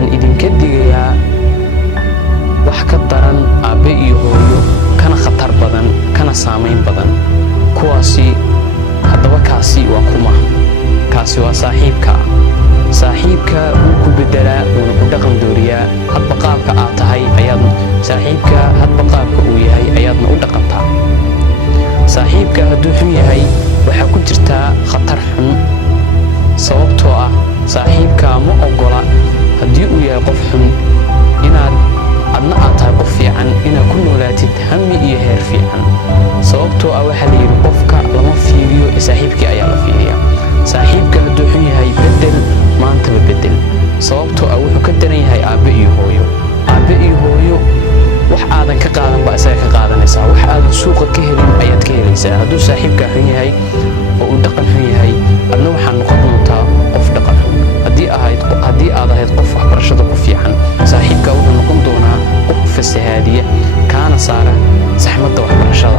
waxaan idinka digayaa wax ka daran aabe iyo hooyo kana khatar badan kana saamayn badan kuwaasi haddaba kaasi waa kuma kaasi waa saaxiibka wuu ku bedelaa wuuna ku dhaqan dooriyaa hadba qaabka aad tahay ayaad saaxiibka hadba qaabka uu yahay ayaadna u dhaqantaa saaxiibka hadduu xun yahay waxaa ku jirtaa khatar xun sababtoo ah saaxiibka ma ogola haddii uu yahay qof xun inaad adna aad tahay qof fiican inaad ku noolaatid hami iyo heer fiican sababtoo ah waxaa la yidhi qofka lama fiiriyo saaxiibkii ayaa la fiiriyaa saaxiibka hadduu xun yahay bedel maantaba bedel sababtoo ah wuxuu ka daran yahay aabe iyo hooyo wax aadan ka qaadan baa isaga ka qaadanaysaa wax aadan suuqa ka helin ayaad ka helaysaa hadduu saaxiibka xun yahay oo uu dhaqan xun yahay adna waxaa noqon doontaa qof dhaqan xun haddii aad ahayd qof waxbarashada ku fiican saaxiibka wuxuu noqon doonaa qof fasahaadiya kaana saara saxmadda waxbarashada